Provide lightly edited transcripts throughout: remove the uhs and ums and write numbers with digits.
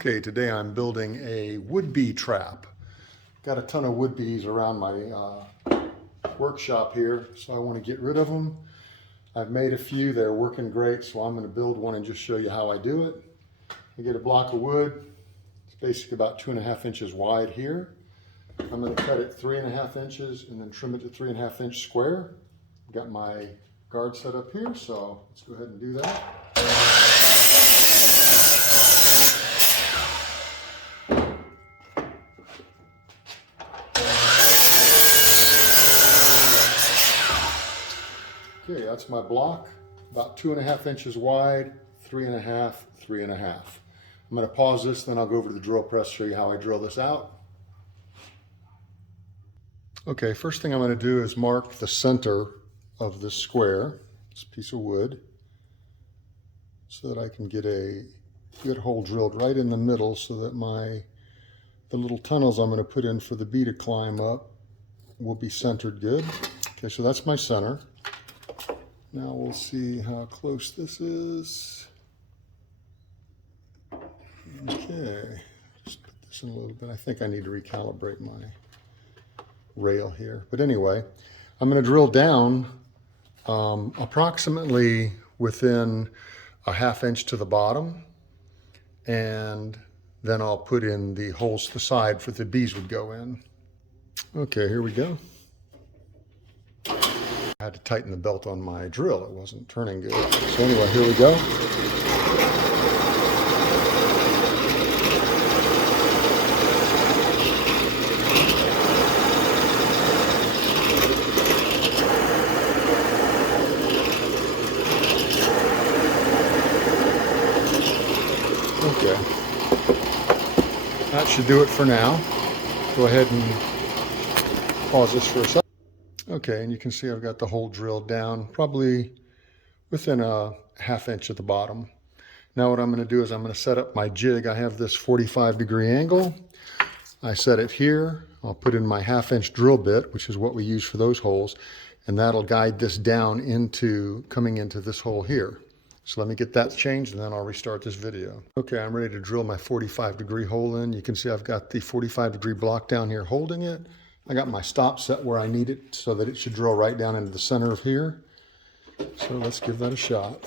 Okay, today I'm building a wood bee trap. Got a ton of wood bees around my workshop here, so I want to get rid of them. I've made a few, they're working great, so I'm going to build one and just show you how I do it. I get a block of wood, it's basically about 2.5 inches wide here. I'm going to cut it 3.5 inches and then trim it to 3.5 inch square. I've got my guard set up here, so let's go ahead and do that. Okay, that's my block, about 2.5 inches wide, 3.5, 3.5. I'm going to pause this, then I'll go over to the drill press, show you how I drill this out. Okay, first thing I'm going to do is mark the center of this square, this piece of wood, so that I can get a good hole drilled right in the middle so that the little tunnels I'm going to put in for the bee to climb up will be centered good. Okay, so that's my center. Now we'll see how close this is. Okay, just put this in a little bit. I think I need to recalibrate my rail here. But anyway, I'm going to drill down approximately within 1/2 inch to the bottom. And then I'll put in the holes to the side for the bees would go in. Okay, here we go. I had to tighten the belt on my drill. It wasn't turning good. So anyway, here we go. Okay. That should do it for now. Go ahead and pause this for a second. Okay, and you can see I've got the hole drilled down, probably within 1/2 inch at the bottom. Now what I'm going to do is I'm going to set up my jig. I have this 45-degree angle. I set it here. I'll put in my 1/2 inch drill bit, which is what we use for those holes, and that'll guide this down into coming into this hole here. So let me get that changed and then I'll restart this video. Okay, I'm ready to drill my 45-degree hole in. You can see I've got the 45-degree block down here holding it. I got my stop set where I need it so that it should drill right down into the center of here. So let's give that a shot.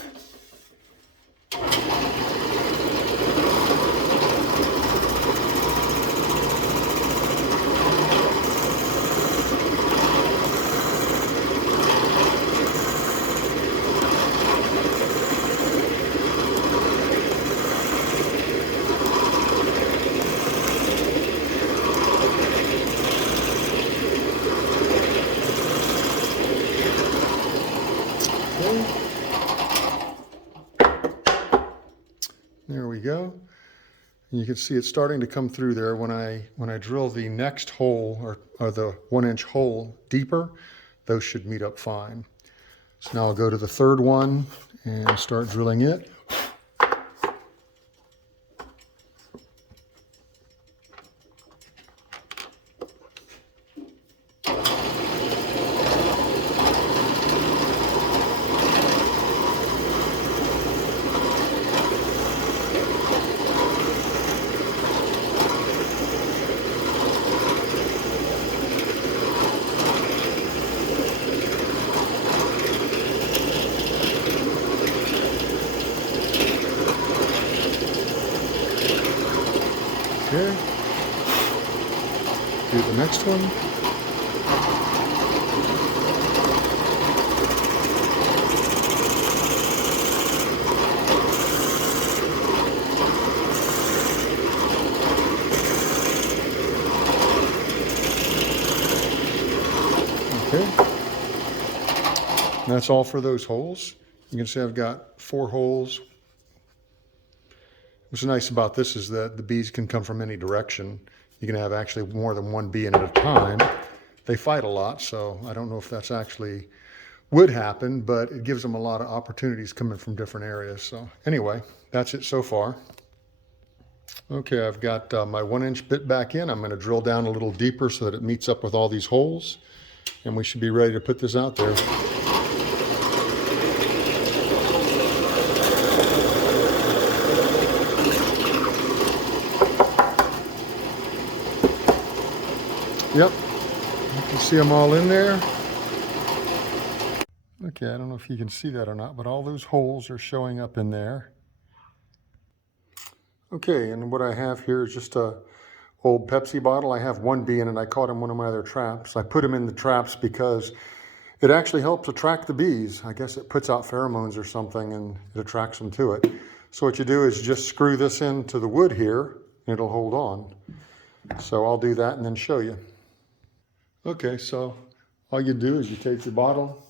There we go. And you can see it's starting to come through there. When I drill the next hole or the 1-inch hole deeper, those should meet up fine. So now I'll go to the third one and start drilling it. Okay, do the next one. Okay, and that's all for those holes. You can see I've got 4 holes. What's nice about this is that the bees can come from any direction. You can have actually more than one bee in at a time. They fight a lot, so I don't know if that's actually would happen, but it gives them a lot of opportunities coming from different areas. So anyway, that's it so far. Okay, I've got my 1-inch bit back in. I'm going to drill down a little deeper so that it meets up with all these holes, and we should be ready to put this out there. Yep, you can see them all in there. Okay, I don't know if you can see that or not, but all those holes are showing up in there. Okay, and what I have here is just a old Pepsi bottle. I have one bee in it. I caught him in one of my other traps. I put him in the traps because it actually helps attract the bees. I guess it puts out pheromones or something and it attracts them to it. So what you do is just screw this into the wood here and it'll hold on. So I'll do that and then show you. Okay, so all you do is you take your bottle,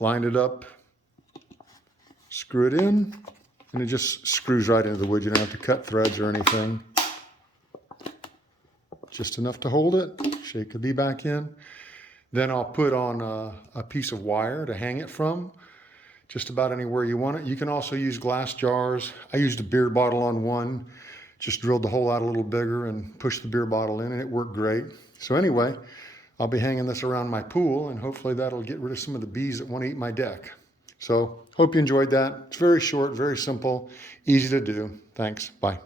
line it up, screw it in, and it just screws right into the wood. You don't have to cut threads or anything. Just enough to hold it, shake the bee back in. Then I'll put on a piece of wire to hang it from, just about anywhere you want it. You can also use glass jars. I used a beer bottle on one, just drilled the hole out a little bigger and pushed the beer bottle in and it worked great. So anyway, I'll be hanging this around my pool and hopefully that'll get rid of some of the bees that want to eat my deck. So hope you enjoyed that. It's very short, very simple, easy to do. Thanks, bye.